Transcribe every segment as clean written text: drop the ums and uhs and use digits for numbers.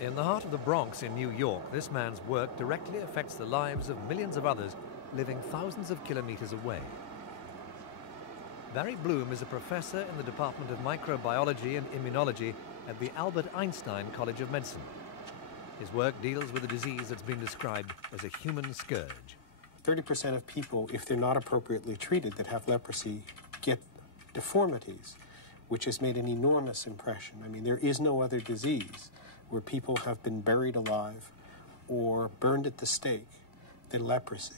In the heart of the Bronx in New York, this man's work directly affects the lives of millions of others living thousands of kilometers away. Barry Bloom is a professor in the Department of Microbiology and Immunology at the Albert Einstein College of Medicine. His work deals with a disease that's been described as a human scourge. 30% of people, if they're not appropriately treated that have leprosy, get deformities, which has made an enormous impression. I mean, there is no other disease where people have been buried alive or burned at the stake than leprosy.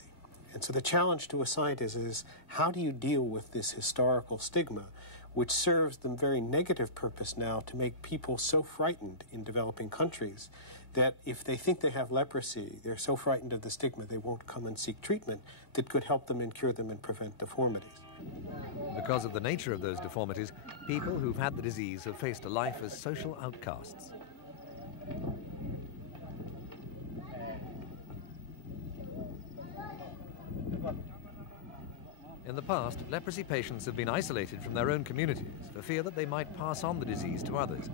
And so the challenge to a scientist is, how do you deal with this historical stigma, which serves the very negative purpose now to make people so frightened in developing countries that if they think they have leprosy, they're so frightened of the stigma they won't come and seek treatment that could help them and cure them and prevent deformities. Because of the nature of those deformities, people who've had the disease have faced a life as social outcasts. In the past, leprosy patients have been isolated from their own communities for fear that they might pass on the disease to others.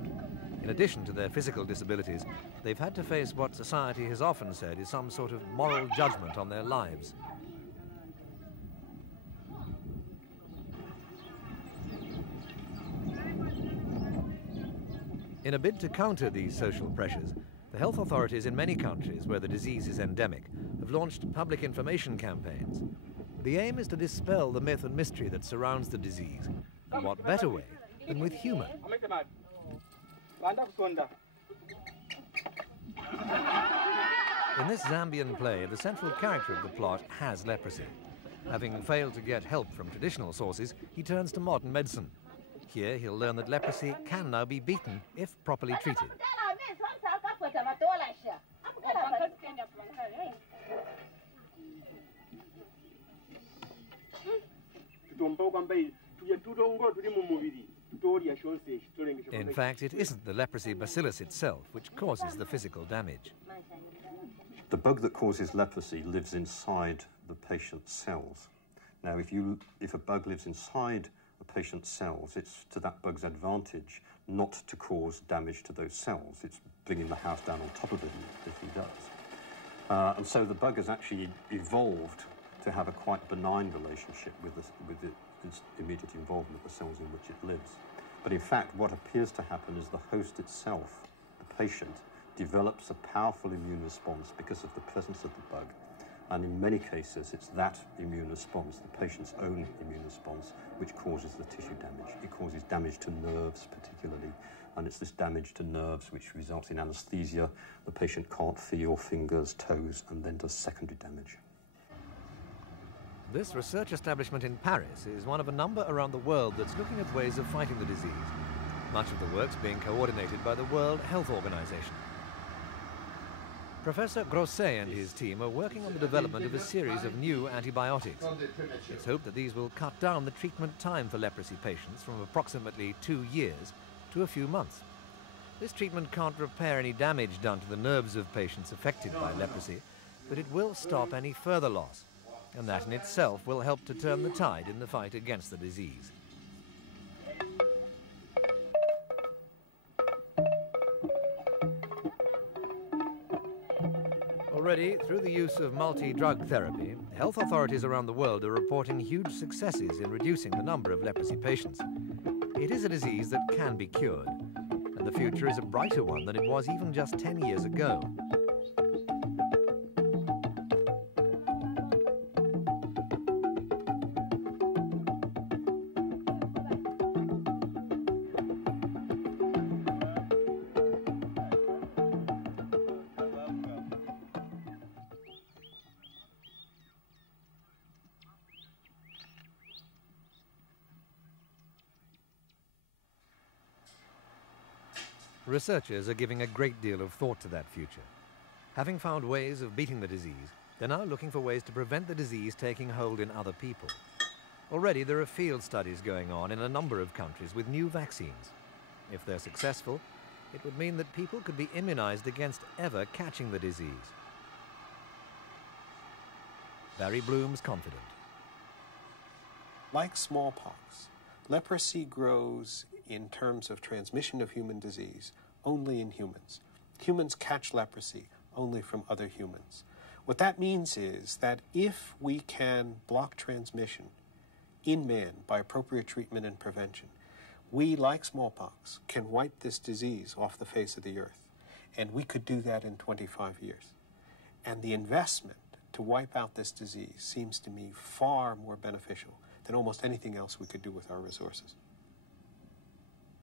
In addition to their physical disabilities, they've had to face what society has often said is some sort of moral judgment on their lives. In a bid to counter these social pressures, the health authorities in many countries where the disease is endemic have launched public information campaigns. The aim is to dispel the myth and mystery that surrounds the disease, and what better way than with humour? In this Zambian play, the central character of the plot has leprosy. Having failed to get help from traditional sources, he turns to modern medicine. Here he'll learn that leprosy can now be beaten if properly treated. In fact, it isn't the leprosy bacillus itself which causes the physical damage. The bug that causes leprosy lives inside the patient's cells. Now, if a bug lives inside a patient's cells, it's to that bug's advantage not to cause damage to those cells. It's bringing the house down on top of it if he does. And so the bug has actually evolved to have a quite benign relationship with its immediate involvement, the cells in which it lives. But in fact, what appears to happen is the host itself, the patient, develops a powerful immune response because of the presence of the bug. And in many cases, it's that immune response, the patient's own immune response, which causes the tissue damage. It causes damage to nerves particularly, and it's this damage to nerves which results in anesthesia. The patient can't feel fingers, toes, and then does secondary damage. This research establishment in Paris is one of a number around the world that's looking at ways of fighting the disease. Much of the work's being coordinated by the World Health Organization. Professor Grosset and his team are working on the development of a series of new antibiotics. It's hoped that these will cut down the treatment time for leprosy patients from approximately 2 years to a few months. This treatment can't repair any damage done to the nerves of patients affected by leprosy, but it will stop any further loss, and that in itself will help to turn the tide in the fight against the disease. Already, through the use of multi-drug therapy, health authorities around the world are reporting huge successes in reducing the number of leprosy patients. It is a disease that can be cured, and the future is a brighter one than it was even just 10 years ago. Researchers are giving a great deal of thought to that future. Having found ways of beating the disease, they're now looking for ways to prevent the disease taking hold in other people. Already there are field studies going on in a number of countries with new vaccines. If they're successful, it would mean that people could be immunized against ever catching the disease. Barry Bloom's confident. Like smallpox, leprosy grows in terms of transmission of human disease only in humans. Humans catch leprosy only from other humans. What that means is that if we can block transmission in man by appropriate treatment and prevention, we, like smallpox, can wipe this disease off the face of the earth. And we could do that in 25 years. And the investment to wipe out this disease seems to me far more beneficial than almost anything else we could do with our resources.